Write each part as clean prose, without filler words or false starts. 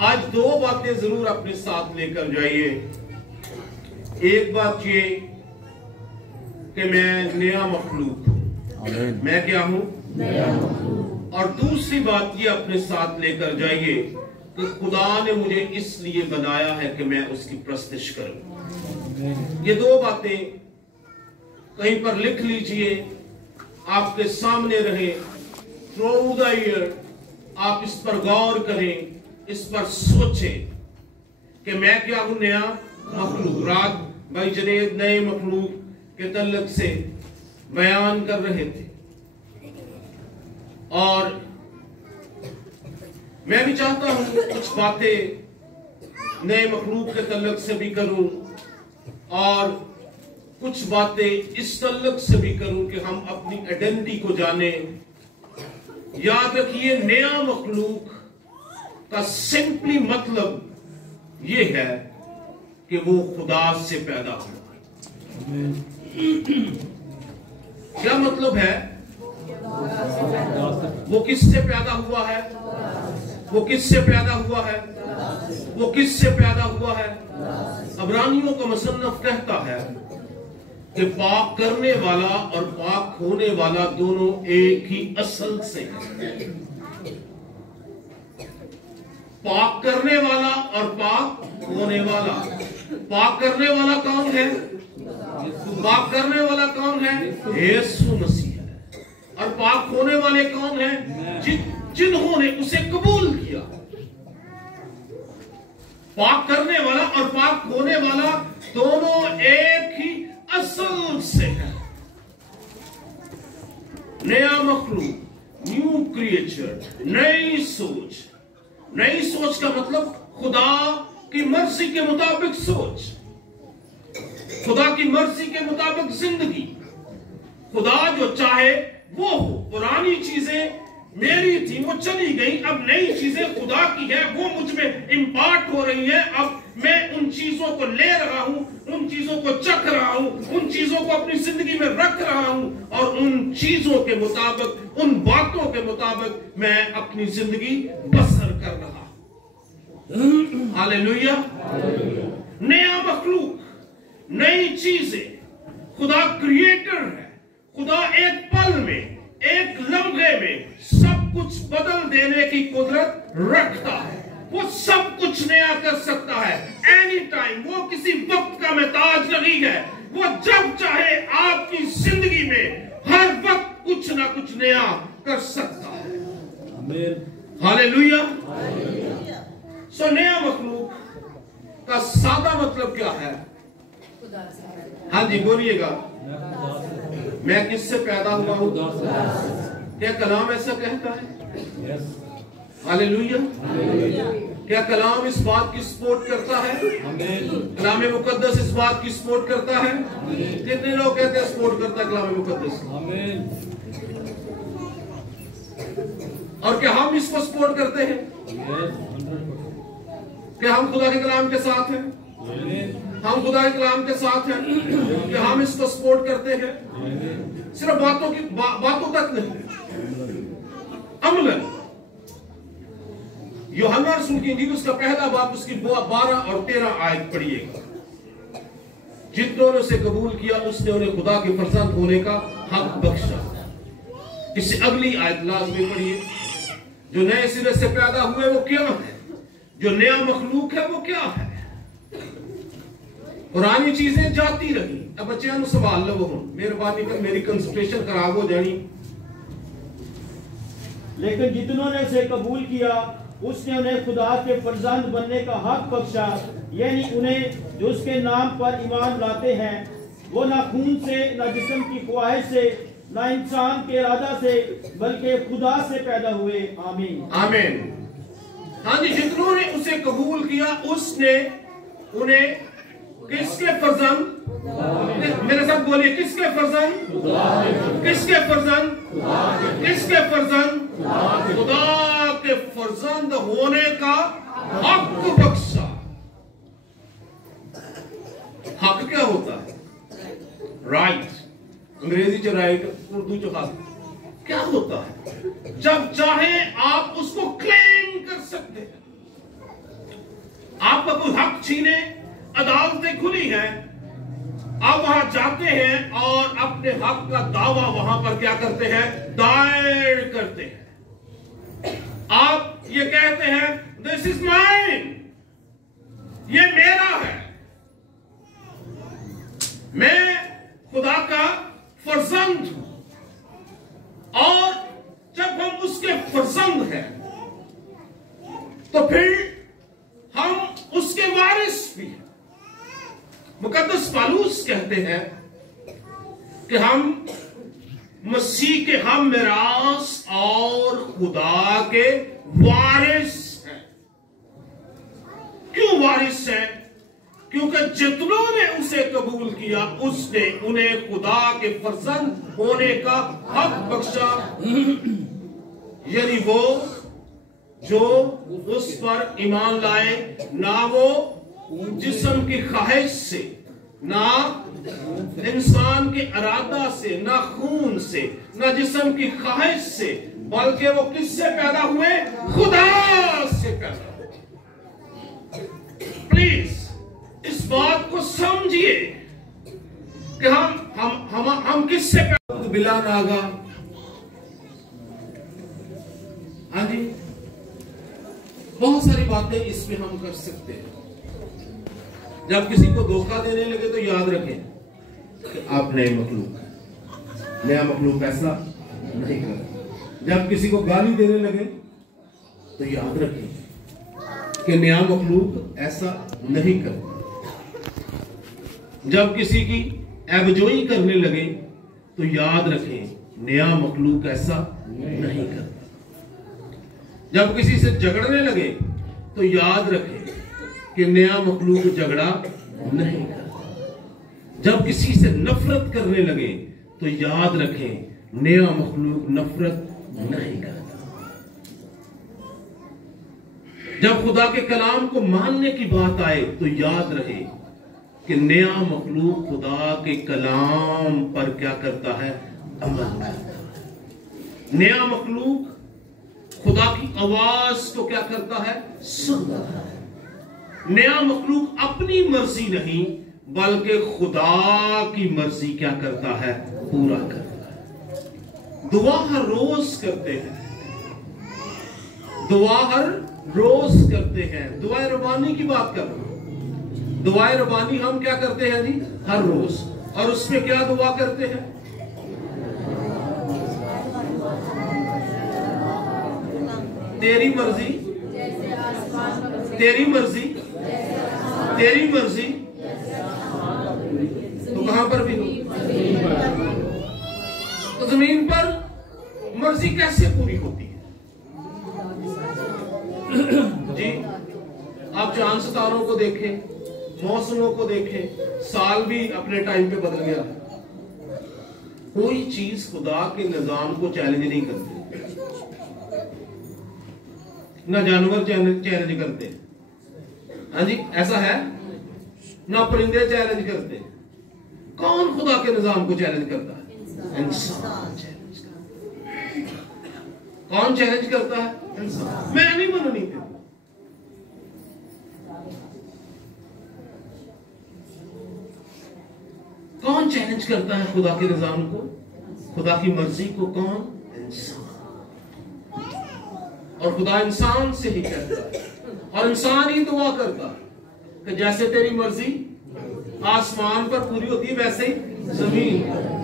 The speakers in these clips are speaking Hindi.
आज दो बातें जरूर अपने साथ लेकर जाइए। एक बात ये कि मैं नया मखलूक हूं, मैं क्या हूं? और दूसरी बात ये अपने साथ लेकर जाइए कि खुदा ने मुझे इसलिए बनाया है कि मैं उसकी प्रस्तिश करूं। ये दो बातें कहीं पर लिख लीजिए, आपके सामने रहे। थ्रू द ईयर आप इस पर गौर करें, इस पर सोचें कि मैं क्या हूं? नया मखलूक। रात भाई जनेद नए मखलूक के तल्लक से बयान कर रहे थे और मैं भी चाहता हूं कुछ बातें नए मखलूक के तल्लक से भी करूं और कुछ बातें इस तल्लक से भी करूं कि हम अपनी आइडेंटिटी को जाने। याद रखिए, नया मखलूक का सिंपली मतलब यह है कि वो खुदा से पैदा हुआ। क्या मतलब है? वो किससे पैदा हुआ है? वो किससे पैदा हुआ है? वो किससे पैदा हुआ है? अबरानियों का मुसन्नफ कहता है कि पाक करने वाला और पाक होने वाला दोनों एक ही असल से है। पाक करने वाला और पाक होने वाला। पाक करने वाला कौन है? पाक करने वाला कौन है? यीशु मसीह है। और पाक होने वाले कौन है? जिन्होंने उसे कबूल किया। पाक करने वाला और पाक होने वाला दोनों एक ही असल से है। नया मखलूक, न्यू क्रिएचर, नई सोच। नई सोच का मतलब खुदा की मर्जी के मुताबिक सोच, खुदा की मर्जी के मुताबिक जिंदगी। खुदा जो चाहे वो हो। पुरानी चीजें मेरी थी, वो चली गई। अब नई चीजें खुदा की है, वो मुझ में इंपार्ट हो रही है। अब मैं उन चीजों को ले रहा हूं, उन चीजों को चख रहा हूं, उन चीजों को अपनी जिंदगी में रख रहा हूं और उन चीजों के मुताबिक, उन बातों के मुताबिक मैं अपनी जिंदगी बसर कर रहा हूं। हालेलुया। नया मखलूक, नई चीजें। खुदा क्रिएटर है। खुदा एक पल में, एक लम्हे में सब कुछ बदल देने की कुदरत रखता है। वो सब कुछ नया कर सकता है एनी टाइम। वो किसी वक्त का महताज नहीं है। वो जब चाहे आपकी जिंदगी में हर वक्त कुछ ना कुछ नया कर सकता है। हालेलुया। सो नया मखलूक का सादा मतलब क्या है? हाँ जी बोलिएगा। मैं किससे पैदा हुआ हूं? क्या कलाम ऐसा कहता है? हालेलुया। क्या कलाम इस बात की सपोर्ट करता है? कलाम मुकद्दस इस बात की सपोर्ट करता है? कितने लोग कहते हैं सपोर्ट करता है कलाम मुकद्दस? और क्या हम इसको सपोर्ट करते हैं? क्या हम खुदा के कलाम के साथ हैं? हम खुदा के कलाम के साथ हैं कि हम इसको सपोर्ट करते हैं? सिर्फ बातों तक नहीं, अमलन। यूहन्ना रसूल की इंजील उसका पहला बाब उसकी 12 और 13 आयत पढ़िएगा। जितनों ने उसे कबूल किया उसने उन्हें खुदा के फरजंद होने का हक बख्शा। इससे अगली आयत लाजमी पढ़िए। जो नए सिरे से पैदा हुए वो क्या है? जो नया मखलूक है वो क्या है? पुरानी चीजें जाती रही। अब बच्चे सवाल लो, मेहरबानी कर मेरी कंसंट्रेशन खराब हो जानी। लेकिन जितनों ने उसे कबूल किया उसने उन्हें खुदा के फरजंद बनने का हक बख्शा, यानी उन्हें जो उसके नाम पर ईमान लाते हैं। वो ना खून से, ना जिस्म की ख्वाहिश से, ना इंसान के इरादा से, बल्कि खुदा से पैदा हुए। आमीन आमीन। हाँ जी, जितनों ने उसे कबूल किया उसने उन्हें किसके फरजंद? मेरे साथ बोलिए, किसके फरजंद? किसके फरजंद? किसके फरजंद? खुदा के फरजंद होने का हक बख्शा। हक क्या होता है? राइट। अंग्रेजी च राइट, उर्दू च हक। क्या होता है? जब चाहे आप उसको क्लेम कर सकते हैं। आपका कोई हक छीने, अदालतें खुली हैं, आप वहां जाते हैं और अपने हक का दावा वहां पर क्या करते हैं, दायर करते हैं। आप ये कहते हैं दिस इज माइन, ये मेरा है, मैं खुदा का फर्जंद हूं। और जब हम उसके फर्जंद हैं तो फिर हम उसके वारिस भी हैं। मुकद्दस पौलुस कहते हैं कि हम मसीह के हम मिरास और खुदा के वारिस हैं। क्यों वारिस हैं? क्योंकि जितनों ने उसे कबूल किया उसने उन्हें खुदा के फर्जंद होने का हक बख्शा। यानी वो जो उस पर ईमान लाए, ना वो जिस्म की ख्वाहिश से, ना इंसान के इरादा से, ना खून से, ना जिस्म की ख्वाहिश से, बल्कि वो किससे पैदा हुए? खुदा से पैदा हुए। प्लीज इस बात को समझिए कि हम किससे पैदा? बिला नागा, हाँ जी, बहुत सारी बातें इसमें हम कर सकते हैं। जब किसी को धोखा देने लगे तो याद रखें कि आप नए मखलूक हैं। नया मखलूक ऐसा नहीं करता। जब किसी को गाली देने लगे तो याद रखें कि नया मखलूक ऐसा नहीं करता। जब किसी की एबजोई करने लगे तो याद रखें नया मखलूक ऐसा नहीं करता। जब किसी से झगड़ने लगे तो याद रखें कि नया मखलूक झगड़ा नहीं करता। जब किसी से नफरत करने लगे तो याद रखें नया मखलूक नफरत नहीं करता। जब खुदा के कलाम को मानने की बात आए तो याद रहे कि नया मखलूक खुदा के कलाम पर क्या करता है? अमल करता है। नया मखलूक खुदा की आवाज को क्या करता है? सुनता है। नया मखलूक अपनी मर्जी नहीं बल्कि खुदा की मर्जी क्या करता है? पूरा करता है। दुआ हर रोज करते हैं, दुआ हर रोज करते हैं। दुआ रबानी की बात कर रहा हूं। दुआ रबानी हम क्या करते हैं जी? हर रोज। और उसमें क्या दुआ करते हैं? तेरी मर्जी, तेरी मर्जी, तेरी मर्जी। तो कहां पर भी हो? तो जमीन पर मर्जी कैसे पूरी होती है जी? आप चांद सितारों को देखें, मौसमों को देखें, साल भी अपने टाइम पे बदल गया। कोई चीज खुदा के निजाम को चैलेंज नहीं करती। ना जानवर चैलेंज करते, हाँ जी, ऐसा है। ना परिंदे चैलेंज करते। कौन खुदा के निजाम को चैलेंज करता है? इंसान चैलेंज करता है। कौन चैलेंज करता है? इंसान। मैं नहीं मननी थे। कौन चैलेंज करता है खुदा के निजाम को, खुदा की मर्जी को? कौन? इंसान। और खुदा इंसान से ही कहता है, और इंसान ही दुआ करता है कि जैसे तेरी मर्जी आसमान पर पूरी होती है वैसे ही जमीन।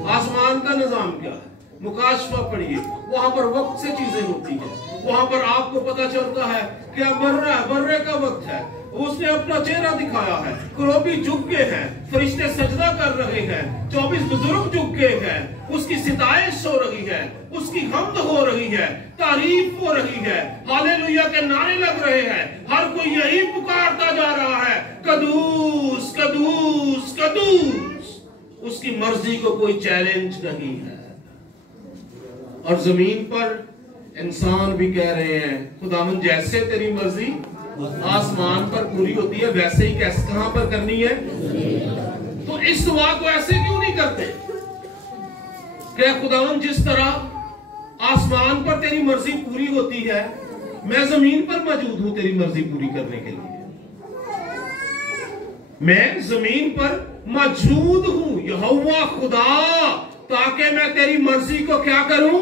आसमान का निजाम क्या है? मुकाशफा पढ़िए, वहां पर वक्त से चीजें होती है। वहां पर आपको पता चलता है कि अब बर्रे का वक्त है। उसने अपना चेहरा दिखाया है, करोबी झुक के हैं, फरिश्ते सजदा कर रहे हैं, 24 बुजुर्ग झुक के हैं, उसकी सिताइश हो रही है, उसकी हम्द हो रही है, तारीफ हो रही है, हालेलुया के नारे लग रहे हैं। हर कोई यही पुकारता जा रहा है, कदूस कदूस कदूस। उसकी मर्जी को कोई चैलेंज नहीं है। और जमीन पर इंसान भी कह रहे हैं, खुदावंद जैसे तेरी मर्जी आसमान पर पूरी होती है वैसे ही कैसे कहां पर करनी है? तो इस दुआ को ऐसे क्यों नहीं करते? क्या खुदावंद जिस तरह आसमान पर तेरी मर्जी पूरी होती है, मैं जमीन पर मौजूद हूं तेरी मर्जी पूरी करने के लिए। मैं जमीन पर मौजूद हूं, यहोवा खुदा, ताकि मैं तेरी मर्जी को क्या करूं,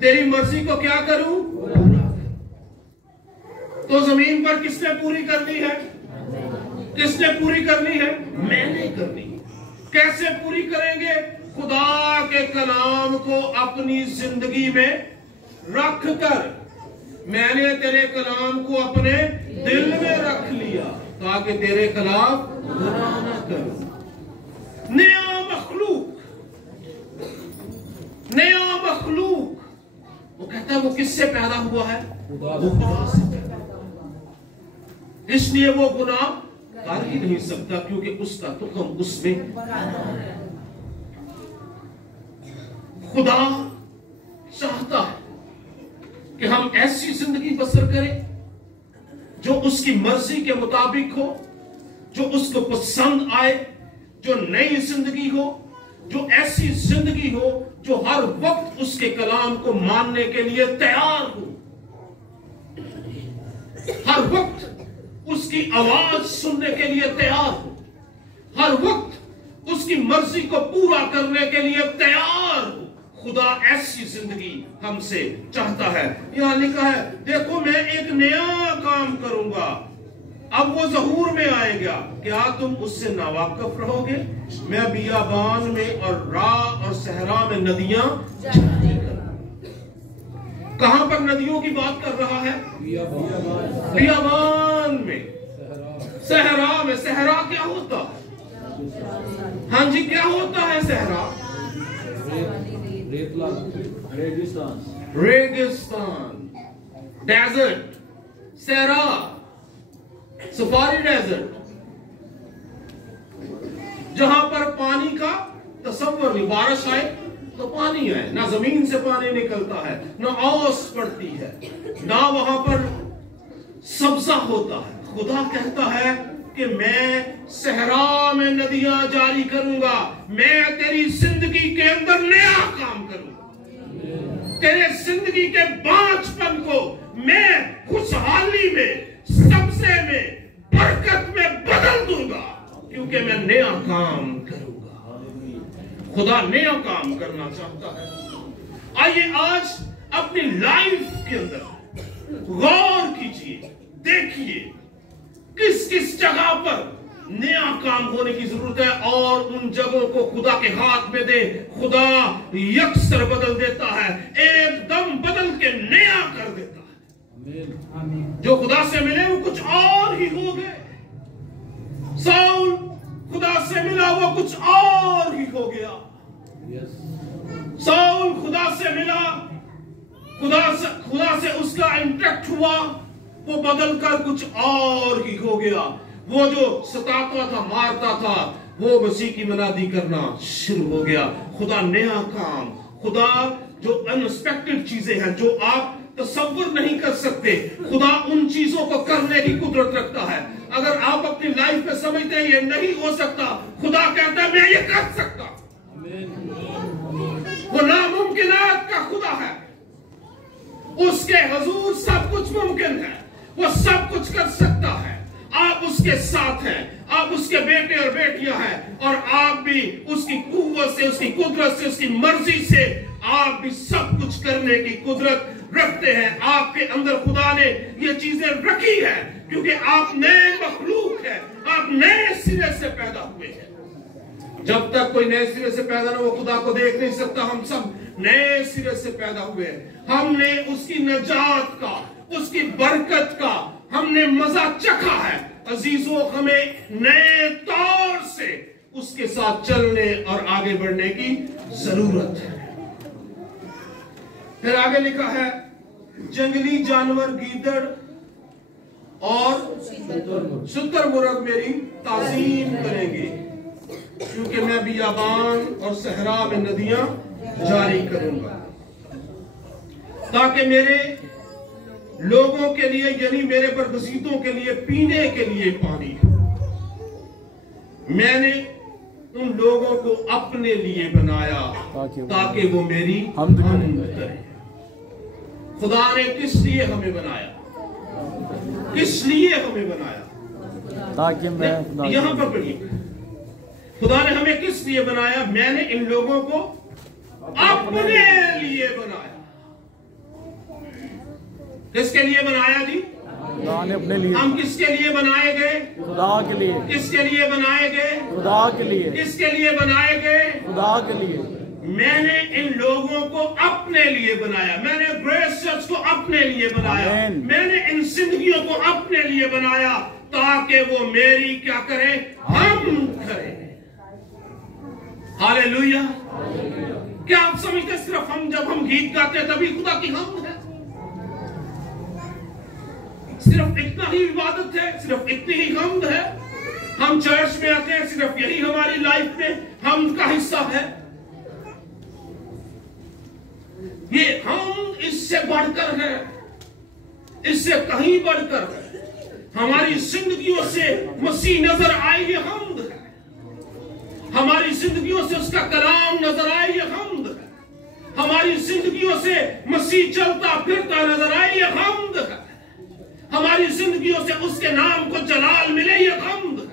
तेरी मर्जी को क्या करूं। तो जमीन पर किसने पूरी करनी है, किसने पूरी करनी है, मैंने करनी है। कैसे पूरी करेंगे, खुदा के कलाम को अपनी जिंदगी में रख कर। मैंने तेरे कलाम को अपने दिल में रख लिया ताकि तेरे खिलाफ गुनाह न करूं। नया मखलूक, नया मखलूक, वो कहता है वो किससे पैदा हुआ है, वो खुदा से पैदा हुआ। इसलिए वो गुनाह कर ही नहीं सकता क्योंकि उसका तुखम उसमें। खुदा चाहता है कि हम ऐसी जिंदगी बसर करें जो उसकी मर्जी के मुताबिक हो, जो उसको पसंद आए, जो नई जिंदगी हो, जो ऐसी जिंदगी हो जो हर वक्त उसके कलाम को मानने के लिए तैयार हो, हर वक्त उसकी आवाज सुनने के लिए तैयार हो, हर वक्त उसकी मर्जी को पूरा करने के लिए तैयार हो। खुदा ऐसी जिंदगी हमसे चाहता है। यहां लिखा है, देखो मैं एक नया काम करूंगा, अब वो ज़हूर में आएगा, क्या तुम उससे नावाकिफ रहोगे। मैं बियाबान में और राह और सहरा में नदियां जारी करूंगा। कहां पर नदियों की बात कर रहा है, बियाबान में, सहरा में। सहरा क्या होता है, हाँ जी क्या होता है सहरा, रेगिस्तान, डेजर्ट, सहरा, सफारी डेजर्ट, जहां पर पानी का तसव्वुर नहीं, बारिश आए तो पानी आए, ना जमीन से पानी निकलता है, ना ओस पड़ती है, ना वहां पर सब्जा होता है। खुदा कहता है कि मैं सहरा में नदियां जारी करूंगा, मैं तेरी जिंदगी के अंदर नया काम करूंगा, तेरे जिंदगी के बांझपन को मैं खुशहाली में, सबसे में, बरकत में बदल दूंगा, क्योंकि मैं नया काम करूंगा। खुदा नया काम करना चाहता है। आइए आज अपनी लाइफ के अंदर गौर कीजिए, देखिए किस किस जगह पर नया काम होने की जरूरत है और उन जगहों को खुदा के हाथ में दे। खुदा यकसर बदल देता है, एकदम बदल के नया कर देता है। जो खुदा से मिले वो कुछ और ही हो गए। साउल खुदा से मिला, वो कुछ और ही हो गया। साउल खुदा से मिला, खुदा से उसका इंटरेक्ट हुआ, वो बदल कर कुछ और ही हो गया। वो जो सताता था, मारता था, वो मसीह की मनादी करना शुरू हो गया। खुदा नया काम, खुदा जो अनएक्सपेक्टेड चीजें हैं, जो आप तसव्वुर नहीं कर सकते, खुदा उन चीजों को करने की कुदरत रखता है। अगर आप अपनी लाइफ में समझते हैं ये नहीं हो सकता, खुदा कहता है मैं ये कर सकता। वो नामुमकिनात का खुदा है, उसके हुजूर सब कुछ मुमकिन है, वो सब कुछ कर सकता है। आप उसके साथ हैं, आप उसके बेटे और बेटियां हैं, और आप भी उसकी कुव्वत से, उसकी कुदरत से, उसकी मर्जी से आप भी सब कुछ करने की कुदरत रखते हैं। आपके अंदर खुदा ने ये चीजें रखी है क्योंकि आप नए मखलूक हैं, आप नए सिरे से पैदा हुए हैं। जब तक कोई नए सिरे से पैदा ना हो, खुदा को देख नहीं सकता। हम सब नए सिरे से पैदा हुए हैं। हमने उसकी नजात का, उसकी बरकत का हमने मजा चखा है। अजीजों, हमें नए तौर से उसके साथ चलने और आगे बढ़ने की जरूरत है। फिर आगे लिखा है, जंगली जानवर, गीदड़ और शुतुरमुर्ग मेरी ताजीम करेंगे, क्योंकि मैं बियाबान और सहरा में नदियां जारी करूंगा, ताकि मेरे लोगों के लिए, यानी मेरे बरगज़ीदों के लिए पीने के लिए पानी हो। मैंने उन लोगों को अपने लिए बनाया ताकि वो मेरी हमद करें। खुदा ने किस लिए हमें बनाया, किस लिए हमें बनाया? ताकि मैं खुदा यहां पर पढ़िए, खुदा ने हमें किस लिए बनाया? मैंने इन लोगों को अपने लिए बनाया। किसके लिए बनाया जी? खुदा ने अपने लिए। हम किसके लिए बनाए गए? खुदा के लिए। किसके लिए बनाए गए? खुदा के लिए। किसके लिए बनाए गए? खुदा के लिए। मैंने इन लोगों को अपने लिए बनाया। मैंने ग्रेस चर्च को अपने लिए बनाया। आमीन। मैंने इन जिंदगियों को अपने लिए बनाया ताकि वो मेरी क्या करें? हम करें। हालेलुया। क्या आप समझते सिर्फ हम जब हम गीत गाते हैं तभी खुदा की हमद है? सिर्फ इतना ही इबादत है? सिर्फ इतनी ही हमद है? हम चर्च में आते हैं, सिर्फ यही हमारी लाइफ में हमद का हिस्सा है? ये हम इससे बढ़कर है, इससे कहीं बढ़कर है। हमारी जिंदगियों से मसीह नजर आए, ये हमद है। हमारी जिंदगियों से उसका कलाम नजर आए, ये हमद है। हमारी जिंदगियों से मसीह चलता फिरता नजर आए, ये हमद है। हमारी जिंदगियों से उसके नाम को जलाल मिले, ये हमद है।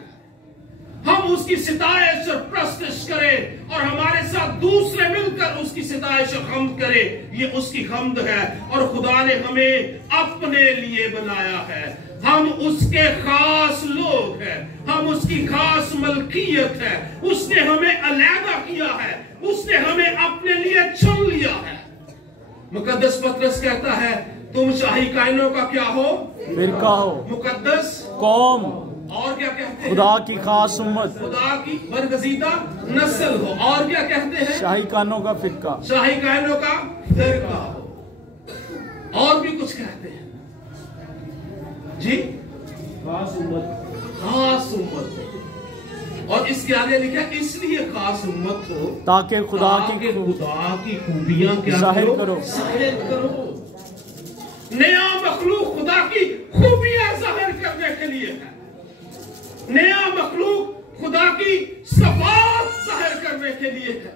हम उसकी सिताइश और प्रस्तुत करें और हमारे साथ दूसरे मिलकर उसकी सिताइश और हमद करें, ये उसकी हमद है। और खुदा ने हमें अपने लिए बनाया है। हम उसके खास लोग हैं, हम उसकी खास मलकियत है। उसने हमें अलहदा किया है, उसने हमें अपने लिए चुन लिया है। मुकद्दस पतरस कहता है तुम शाही कायनों का क्या हो? फिरका हो, मुकद्दस कौम, और क्या कहते हैं? खुदा की खास उम्मत, खुदा की बरगजीदा नस्ल हो। और क्या कहते हैं? शाही कानों का फिरका, शाही कायनों का फिरका हो। और भी कुछ कहते हैं जी, खास उम्मत। खास उम्मत हो। और इसके आगे लिखा इसलिए खास उम्मत हो ताकि खुदा की खूबियां क्या जाहिर करो। जाहिर करो। नया मखलूक खुदा की खूबियां जाहिर करने के लिए है। नया मखलूक खुदा की सफात जाहिर करने के लिए है।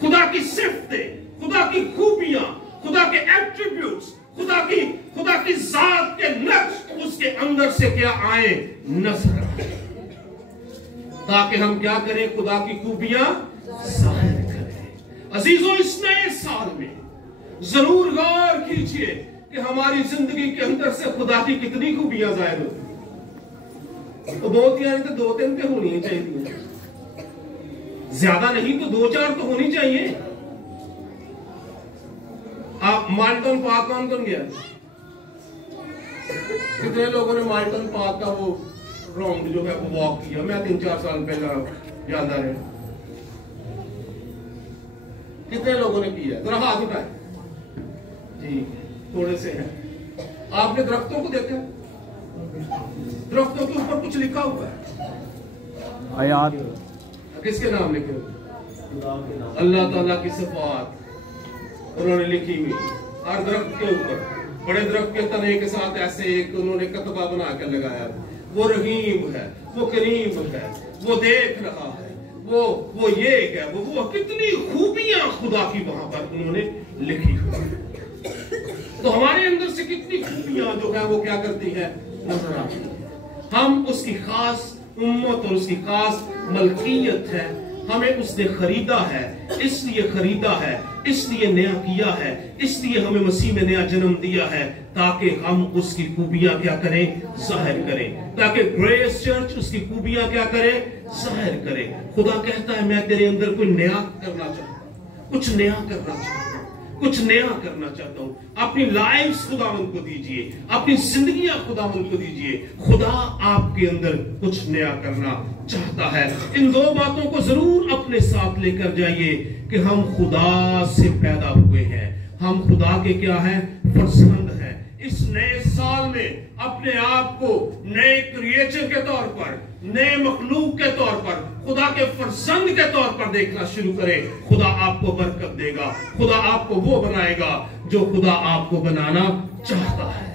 खुदा की सिफतें, खुदा की खूबियां, खुदा के एट्रीब्यूट्स, खुदा की जात के नक्श उसके अंदर से क्या आए? नजर आए, ताकि हम क्या करें? खुदा की खूबियां जाहिर करें। अजीजों, इस नए साल में जरूर गौर कीजिए कि हमारी जिंदगी के अंदर से खुदा की कितनी खूबियां जाहिर होती। तो बहुत यानी तो 2-3 पे होनी चाहिए, ज्यादा नहीं तो 2-4 तो होनी चाहिए। आप माल्टन पार्क कौन गया? कितने लोगों ने माल्टन पार्क का वो राउंड जो है वो वॉक किया? मैं 3-4 साल पहले याद आ रहे। कितने लोगों ने किया? जरा हाथ उठाए जी, थोड़े से हैं। आपने दरख्तों को देखा? दरख्तों के ऊपर कुछ लिखा हुआ है, आयात। किसके नाम लिखे हुए? अल्लाह ताला की सिफात उन्होंने लिखी हुई हर दरख्त के ऊपर। बड़े दरख्त के तने के साथ ऐसे एक उन्होंने कतबा बना कर लगाया। वो रहीम है, वो करीम है, वो देख रहा है, वो ये है, वो कितनी खूबियां खुदा की वहां पर उन्होंने लिखी हुई। तो हमारे अंदर से कितनी खूबियां जो है वो क्या करती है? नजर आती है। हम उसकी खास उम्मत और उसकी खास मलकियत है। हमें उसने खरीदा है, इसलिए खरीदा है, इसलिए नया किया है, इसलिए हमें मसीह में नया जन्म दिया है ताकि हम उसकी खूबियां क्या करें? जाहिर करें। ताकि ग्रेस चर्च उसकी खूबियां क्या करे? जाहिर करे। खुदा कहता है मैं तेरे अंदर कोई नया करना चाहता हूं, कुछ नया करना चाहता हूं, कुछ नया करना चाहता हूं। अपनी लाइफ खुदावंद को दीजिए, अपनी जिंदगियां खुदावंद को दीजिए। खुदा आपके अंदर कुछ नया करना चाहता है। इन 2 बातों को जरूर अपने साथ लेकर जाइए कि हम खुदा से पैदा हुए हैं, हम खुदा के क्या हैं? फर्जंद हैं। इस नए साल में अपने आप को नए क्रिएचर के तौर पर, नए मखलूक के तौर पर, खुदा के फर्जंद के तौर पर देखना शुरू करें। खुदा आपको बरकत देगा, खुदा आपको वो बनाएगा जो खुदा आपको बनाना चाहता है।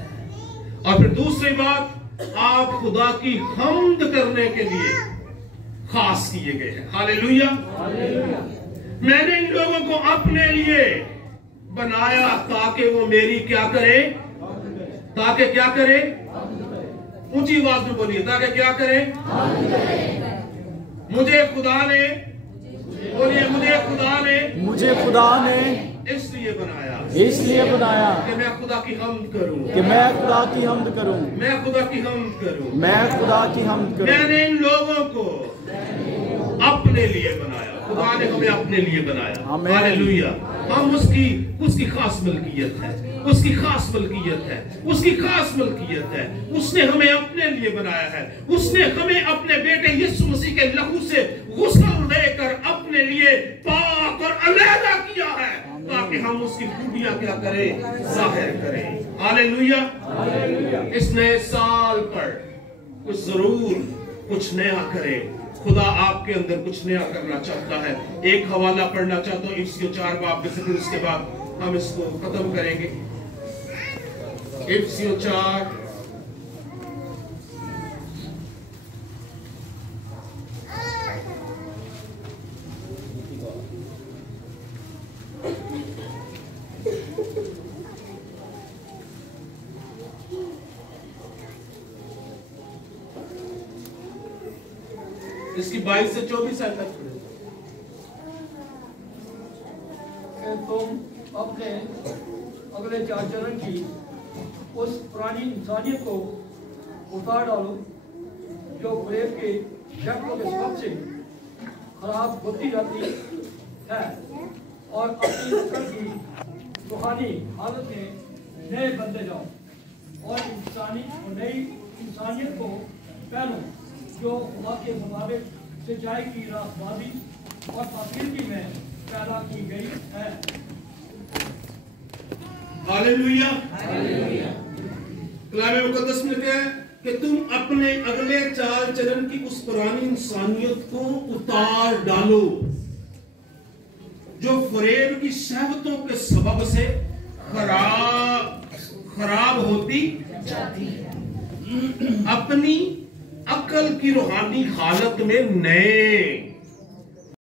और फिर दूसरी बात, आप खुदा की हम्द करने के लिए खास किए गए हैं। हालेलुया। मैंने इन लोगों को अपने लिए बनाया ताकि वो मेरी क्या करे? ताकि क्या करे? ऊंची आवाज में बोलिए ताकि क्या करें? मुझे खुदा ने, बोलिए मुझे खुदा ने इसलिए बनाया कि मैं खुदा की हमद करूं, मैं खुदा की हमद करूं। मैंने इन लोगों को अपने लिए बनाया, खुदा ने हमें अपने लिए बनाया। हालेलुया। हम उसकी खास मलकियत है, उसकी खास मलकियत है। उसने हमें अपने लिए बनाया है। उसने हमें अपने बेटे यीशु मसीह के लहू से गुस्ल देकर अपने लिए पाक और अलहदा किया है, ताकि हम उसकी खूबियां क्या करें? जाहिर करें। हालेलुया। इस नए साल पर कुछ जरूर कुछ नया करें। खुदा आपके अंदर कुछ नया करना चाहता है। एक हवाला पढ़ना चाहता हूं इफ्सियों 4 बाब में से, फिर उसके बाद हम इसको खत्म करेंगे। इफ्सियों 4 इसकी 22 से 24 आयत तक पढ़े। तुम अपने अगले आचरण की उस पुरानी इंसानियत को उतार डालो जो फरेब के शक्लों के सबब से खराब होती जाती है, और अपनी अकल की रूहानी हालत में नए बनते जाओ और नई इंसानियत को पहनो जो खुदा के मुताबिक सच्चाई की राहबारी और पाकीज़गी में पैदा की गई है। हालेलुया। कलाम मुकद्दस में क्या है कि तुम अपने अगले चाल चलन की उस पुरानी इंसानियत को उतार डालो जो फरेब की शहवतों के सबब से खराब होती जाती है। अपनी अकल की रूहानी हालत में नए